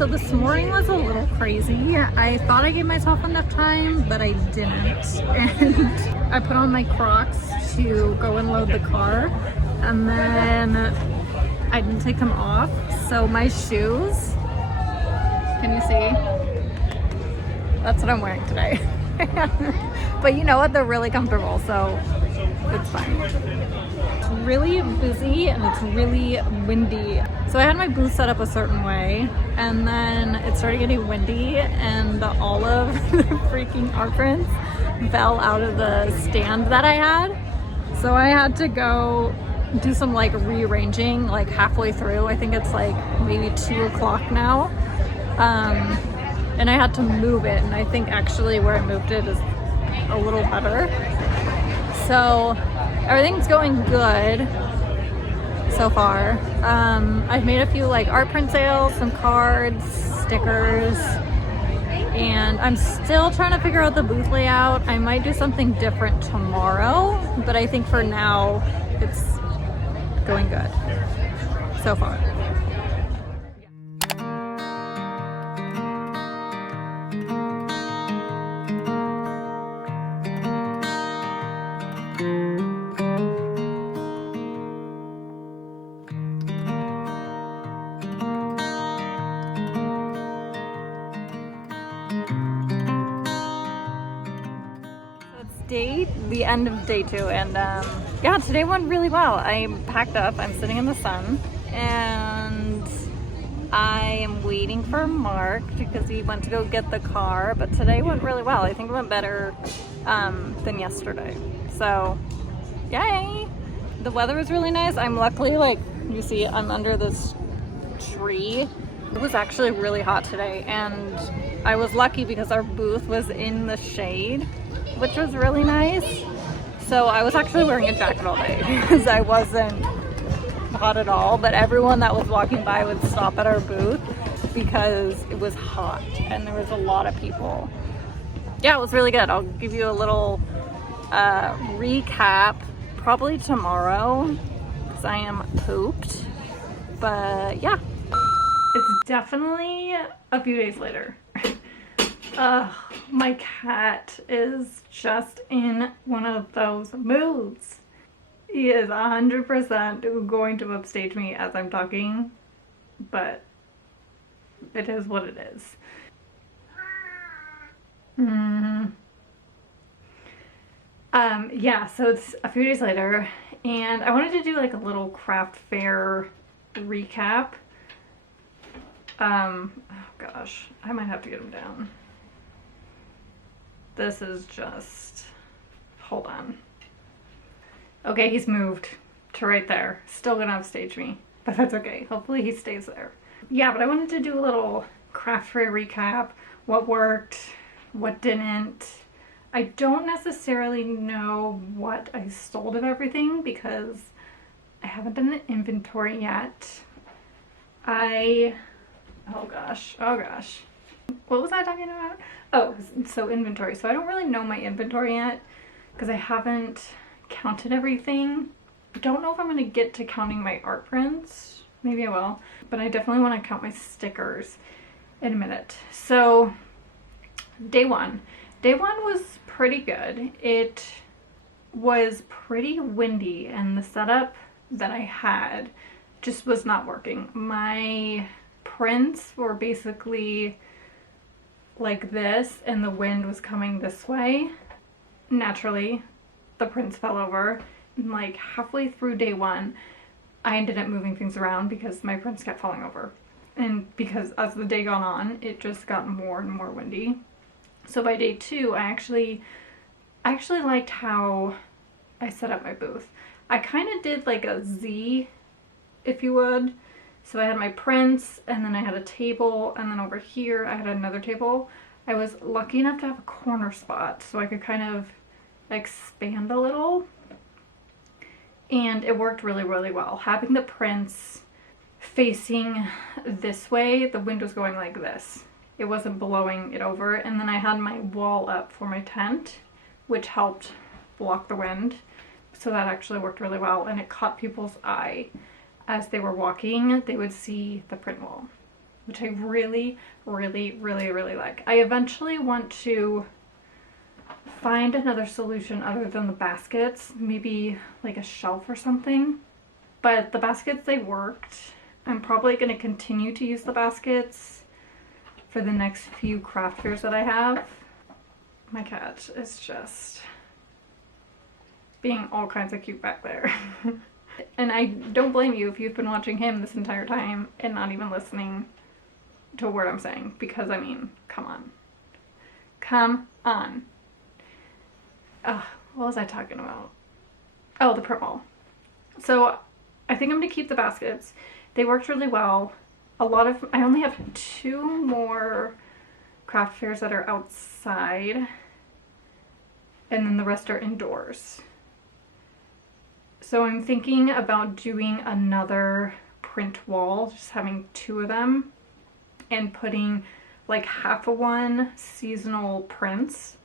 So this morning was a little crazy. I thought I gave myself enough time, but I didn't. And I put on my Crocs to go and load the car, and then I didn't take them off. So my shoes, can you see? That's what I'm wearing today. But you know what? They're really comfortable, so it's fine. It's really busy and it's really windy. So I had my booth set up a certain way, and then it started getting windy and all of the freaking art prints fell out of the stand that I had. So I had to go do some like rearranging like halfway through. I think it's like maybe 2 o'clock now. And I had to move it, and I think actually where I moved it is a little better. So everything's going good so far. I've made a few like art print sales, some cards, stickers, and I'm still trying to figure out the booth layout. I might do something different tomorrow, but I think for now it's going good so far. The end of day 2, and yeah, today went really well. I packed up, I'm sitting in the sun, and I am waiting for Mark because he went to go get the car, but today went really well. I think it went better than yesterday. So, yay! The weather was really nice. I'm luckily, like, you see, I'm under this tree. It was actually really hot today, and I was lucky because our booth was in the shade, which was really nice. So I was actually wearing a jacket all day because I wasn't hot at all, but everyone that was walking by would stop at our booth because it was hot and there was a lot of people. Yeah, it was really good. I'll give you a little recap probably tomorrow because I am pooped, but yeah. It's definitely a few days later. My cat is just in one of those moods. He is 100% going to upstage me as I'm talking, but it is what it is. Yeah, so it's a few days later, and I wanted to do like a little craft fair recap. Oh gosh, I might have to get him down. This is just, hold on. Okay, he's moved to right there. Still gonna upstage me, but that's okay. Hopefully he stays there. Yeah, but I wanted to do a little craft fair recap. What worked, what didn't. I don't necessarily know what I sold of everything because I haven't done the inventory yet. Oh gosh. What was I talking about? Oh, so inventory. So I don't really know my inventory yet because I haven't counted everything. I don't know if I'm going to get to counting my art prints. Maybe I will. But I definitely want to count my stickers in a minute. So day one. Day one was pretty good. It was pretty windy and the setup that I had just was not working. My prints were basically like this and the wind was coming this way. Naturally, the prints fell over. And like halfway through day one, I ended up moving things around because my prints kept falling over. And because as the day gone on, it just got more and more windy. So by day two, I actually liked how I set up my booth. I kind of did like a Z, if you would. So I had my prints, and then I had a table, and then over here I had another table. I was lucky enough to have a corner spot so I could kind of expand a little. And it worked really, really well. Having the prints facing this way, the wind was going like this. It wasn't blowing it over. And then I had my wall up for my tent, which helped block the wind. So that actually worked really well, and it caught people's eye. As they were walking, they would see the print wall, which I really, really, really, really like. I eventually want to find another solution other than the baskets, maybe like a shelf or something. But the baskets, they worked. I'm probably going to continue to use the baskets for the next few craft fairs that I have. My cat is just being all kinds of cute back there. And I don't blame you if you've been watching him this entire time and not even listening to a word I'm saying, because I mean, come on. Come on. What was I talking about? Oh, the print wall. So I think I'm going to keep the baskets. They worked really well. I only have 2 more craft fairs that are outside, and then the rest are indoors. So I'm thinking about doing another print wall, just having 2 of them, and putting like half of one seasonal prints,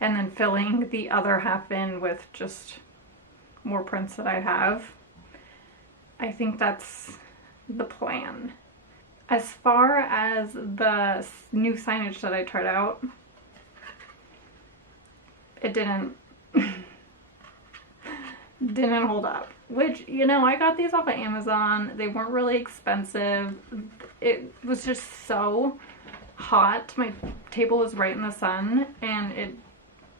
and then filling the other half in with just more prints that I have. I think that's the plan. As far as the new signage that I tried out, it didn't hold up. Which, you know, I got these off of Amazon. They weren't really expensive. It was just so hot. My table was right in the sun, and it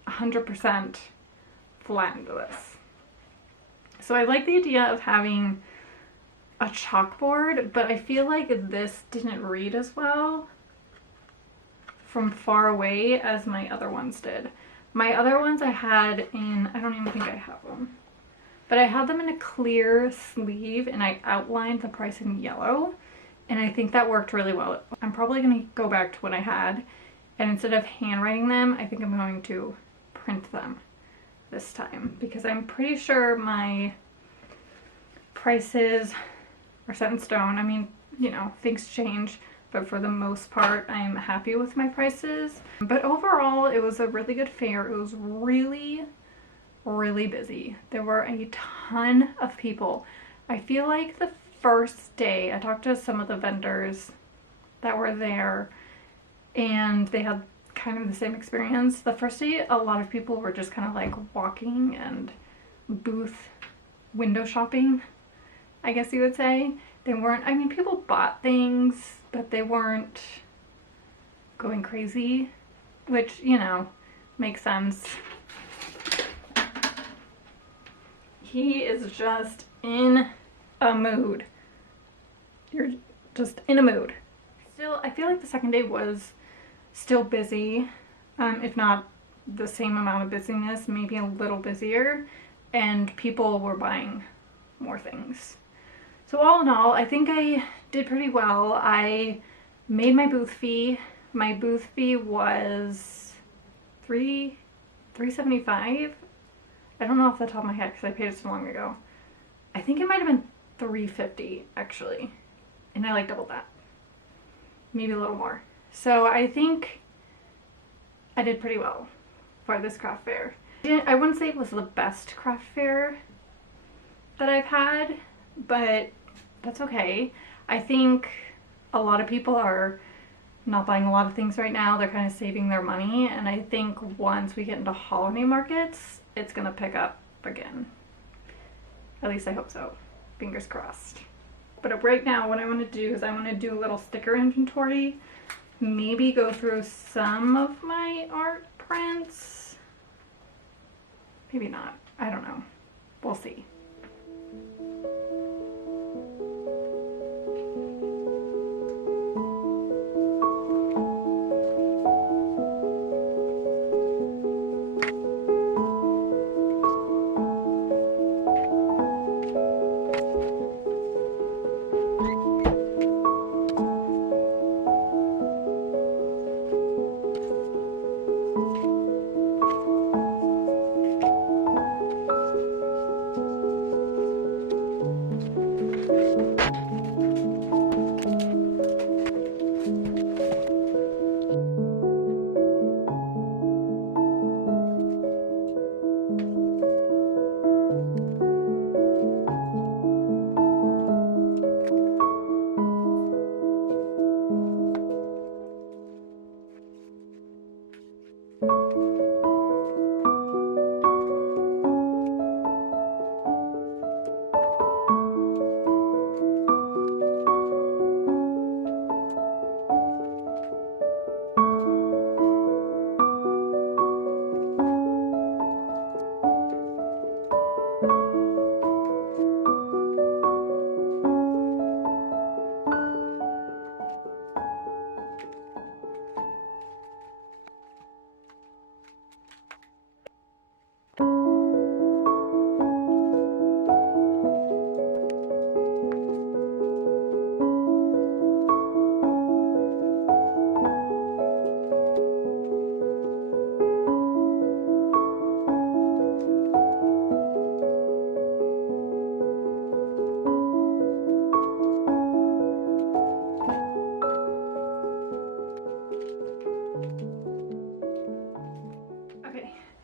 100% flattened this. So I like the idea of having a chalkboard, but I feel like this didn't read as well from far away as my other ones did. My other ones I had in, I don't even think I have them, but I had them in a clear sleeve and I outlined the price in yellow, and I think that worked really well. I'm probably going to go back to what I had, and instead of handwriting them, I think I'm going to print them this time, because I'm pretty sure my prices are set in stone. I mean, you know, things change, but for the most part, I'm happy with my prices. But overall, it was a really good fair. It was really, really busy. There were a ton of people. I feel like the first day, I talked to some of the vendors that were there, and they had kind of the same experience. The first day, a lot of people were just kind of like walking and booth window shopping, I guess you would say. They weren't, I mean, people bought things, but they weren't going crazy, which, you know, makes sense. He is just in a mood. You're just in a mood. Still, I feel like the second day was still busy, if not the same amount of busyness, maybe a little busier, and people were buying more things. So all in all, I think I did pretty well. I made my booth fee. My booth fee was $3.75. I don't know off the top of my head because I paid it so long ago. I think it might have been $3.50 actually, and I like doubled that, maybe a little more. So I think I did pretty well for this craft fair. I wouldn't say it was the best craft fair that I've had, but that's okay. I think a lot of people are not buying a lot of things right now. They're kind of saving their money, and I think once we get into holiday markets, it's gonna pick up again. At least I hope so. Fingers crossed. But right now, what I want to do is I want to do a little sticker inventory. Maybe go through some of my art prints. Maybe not. I don't know. We'll see.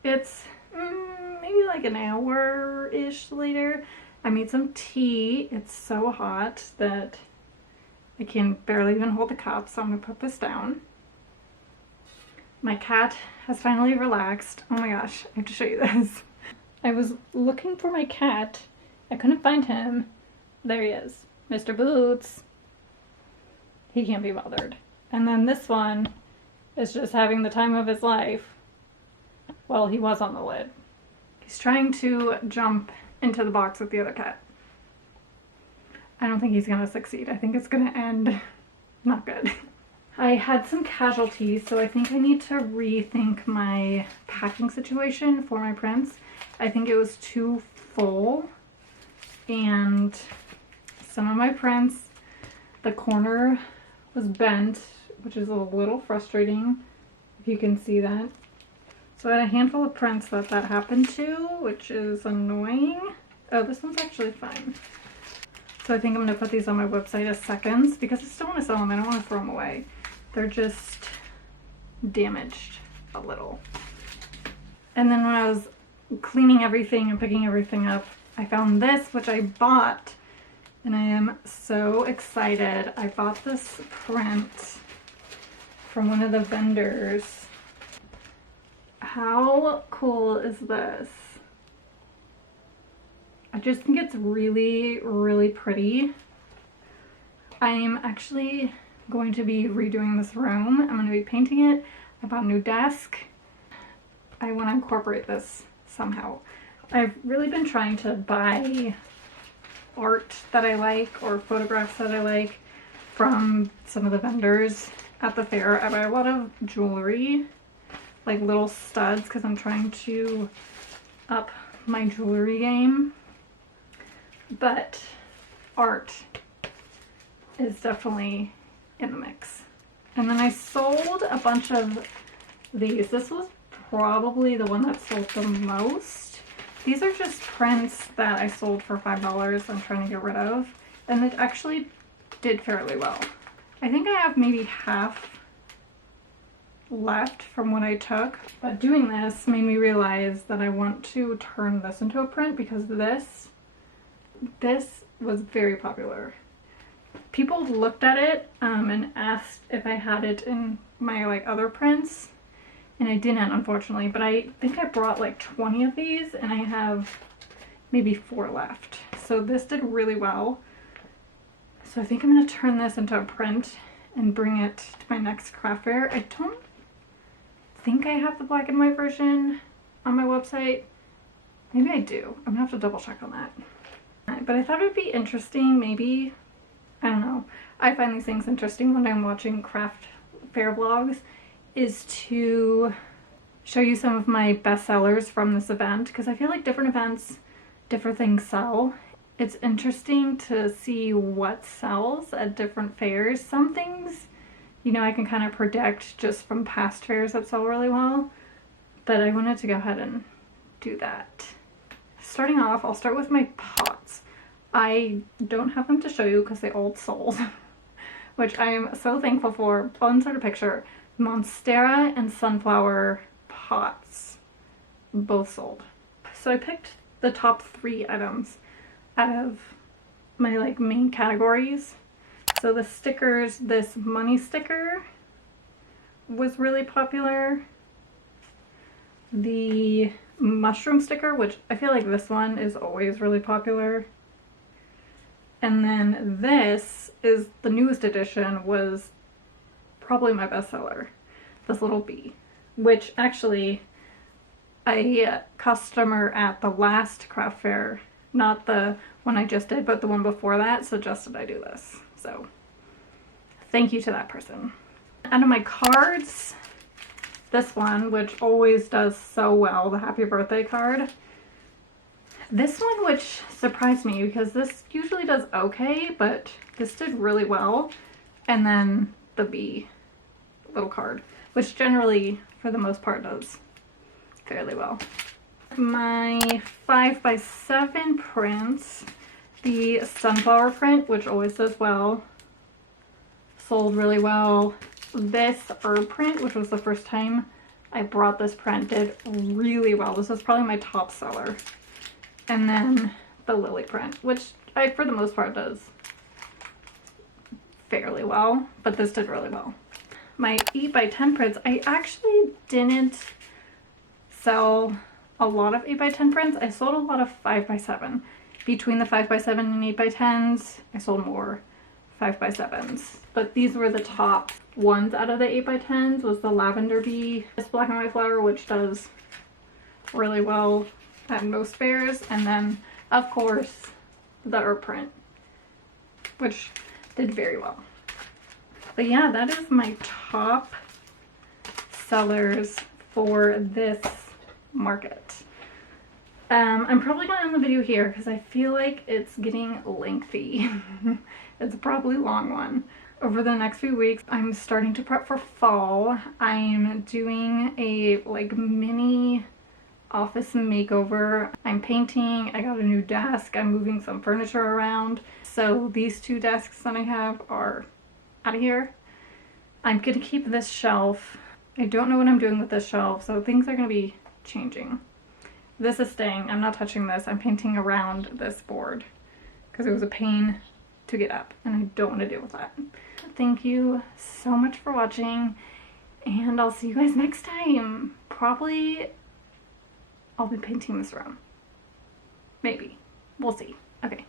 It's maybe like an hour-ish later. I made some tea. It's so hot that I can barely even hold the cup, so I'm gonna put this down. My cat has finally relaxed. Oh my gosh, I have to show you this. I was looking for my cat. I couldn't find him. There he is, Mr. Boots. He can't be bothered. And then this one is just having the time of his life. Well, he was on the lid. He's trying to jump into the box with the other cat. I don't think he's gonna succeed. I think it's gonna end not good. I had some casualties, so I think I need to rethink my packing situation for my prints. I think it was too full, and some of my prints, the corner was bent, which is a little frustrating, if you can see that. So I had a handful of prints that happened to, which is annoying. Oh, this one's actually fine. So I think I'm gonna put these on my website as seconds because I still want to sell them. I don't want to throw them away. They're just damaged a little. And then when I was cleaning everything and picking everything up, I found this, which I bought, and I am so excited. I bought this print from one of the vendors. How cool is this? I just think it's really, really pretty. I'm actually going to be redoing this room. I'm going to be painting it. I bought a new desk. I want to incorporate this somehow. I've really been trying to buy art that I like or photographs that I like from some of the vendors at the fair. I buy a lot of jewelry, like little studs, because I'm trying to up my jewelry game. But art is definitely in the mix. And then I sold a bunch of these. This was probably the one that sold the most. These are just prints that I sold for $5 I'm trying to get rid of. And it actually did fairly well. I think I have maybe half left from what I took. But doing this made me realize that I want to turn this into a print because this was very popular. People looked at it and asked if I had it in my like other prints, and I didn't, unfortunately, but I think I brought like 20 of these and I have maybe 4 left. So this did really well. So I think I'm going to turn this into a print and bring it to my next craft fair. I don't think I have the black and white version on my website. Maybe I do. I'm going to have to double check on that. But I thought it would be interesting, maybe, I don't know, I find these things interesting when I'm watching craft fair vlogs, is to show you some of my best sellers from this event, because I feel like different events, different things sell. It's interesting to see what sells at different fairs. Some things, you know, I can kind of predict just from past fairs that sell really well, but I wanted to go ahead and do that. Starting off, I'll start with my pots. I don't have them to show you because they all sold, which I am so thankful for. I'll insert a picture. Monstera and sunflower pots both sold. So I picked the top 3 items out of my like main categories. So the stickers, this money sticker was really popular. The mushroom sticker, which I feel like this one is always really popular. And then this is the newest edition, was probably my bestseller. This little bee, which actually a customer at the last craft fair, not the one I just did, but the one before that, suggested I do this. So thank you to that person. Out of my cards, this one, which always does so well, the happy birthday card. This one, which surprised me because this usually does okay, but this did really well. And then the bee little card, which generally, for the most part, does fairly well. My 5x7 prints, the sunflower print, which always does well, sold really well. This herb print, which was the first time I brought this print, did really well. This is probably my top seller. And then the lily print, which I, for the most part, does fairly well, but this did really well. My 8x10 prints, I actually didn't sell a lot of 8x10 prints. I sold a lot of 5x7. Between the 5x7 and 8x10s, I sold more 5x7s. But these were the top ones out of the 8x10s, was the lavender bee, this black and white flower, which does really well at most fairs, and then of course the herb print. which did very well. But yeah, that is my top sellers for this market. I'm probably gonna end the video here because I feel like it's getting lengthy. It's a probably long one. Over the next few weeks, I'm starting to prep for fall. I'm doing a like mini office makeover. I'm painting, I got a new desk, I'm moving some furniture around. So these 2 desks that I have are out of here. I'm gonna keep this shelf. I don't know what I'm doing with this shelf, so things are gonna be changing. This is staying. I'm not touching this. I'm painting around this board because it was a pain to get up and I don't want to deal with that. Thank you so much for watching and I'll see you guys next time. Probably I'll be painting this room. Maybe. We'll see. Okay.